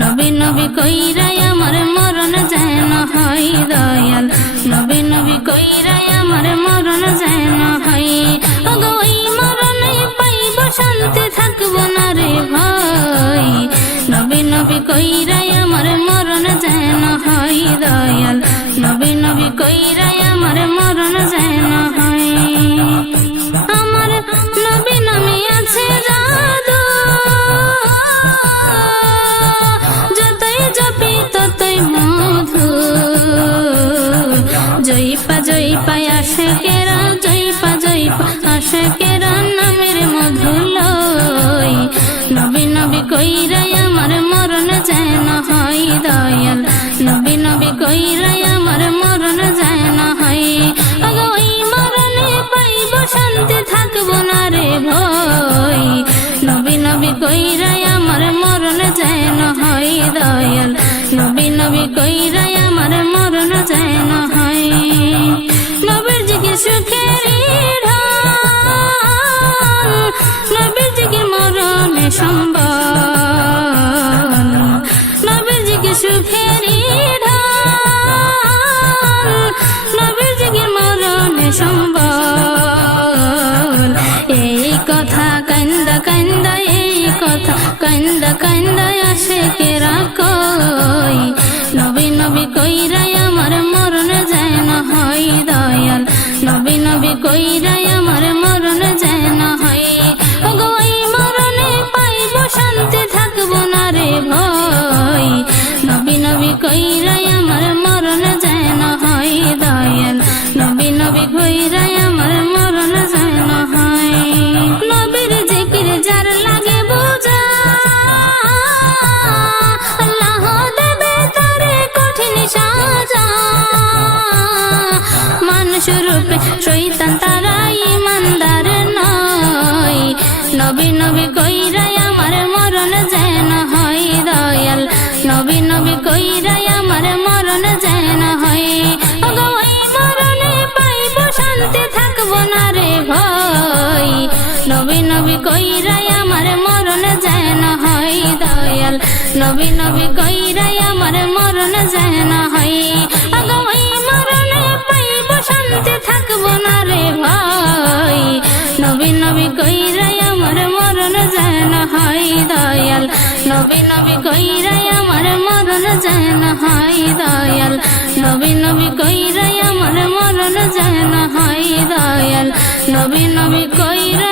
নবী নবী কইরাই আমার মরণ যায় না হয় দয়াল। নবী নবী কইরাই আমার মরণ যায় না হয়। ওগো, ওই মরণে পাইব, শান্তি থাকব না রে ভাই। নবী নবী কইরাই আমার মরণ যায় না হয় দয়াল। জয়পা জয়পা আসে কেরা জয়পা জয়পা আসে কেরা নামের মধু লই নবী নবী কইরাই আমার মরণ যায় না হয় দয়াল। নবী নবী কইরাই আমার মরণ যায় না হয়। আগো ওই মরণে পাইব, শান্তি থাকব না রে ভয়। নবী নবী কইরাই আমার মরণ যায় না হয় দয়াল। নবী নবী কইরাই আমার মরণ কান্দা কান্দা আসে কেরা কই নবী নবী কইরাই আমার মরণ যায় না হয় দয়াল। নবী নবী কইরাই শৈতান তারা ইমানদার নয় নবী নবী কইরাই আমার মরণ যায় না হয় দয়াল। নবী নবী কইরাই আমার মরণ যায় না হয় মরণে পাইব শান্তি, থাকব না রে ভয়। নবী নবী কইরাই আমার মরণ যায় না হয় দয়াল। নবী নবী কইরাই আমার মরণ যায় না হয়। ওগো দয়াল। নবী নবী কইরাই আমার মরণ যেন হয় দয়াল। নবী নবী কইরাই আমার মরণ যেন হয় দয়াল। নবী নবী কইরাই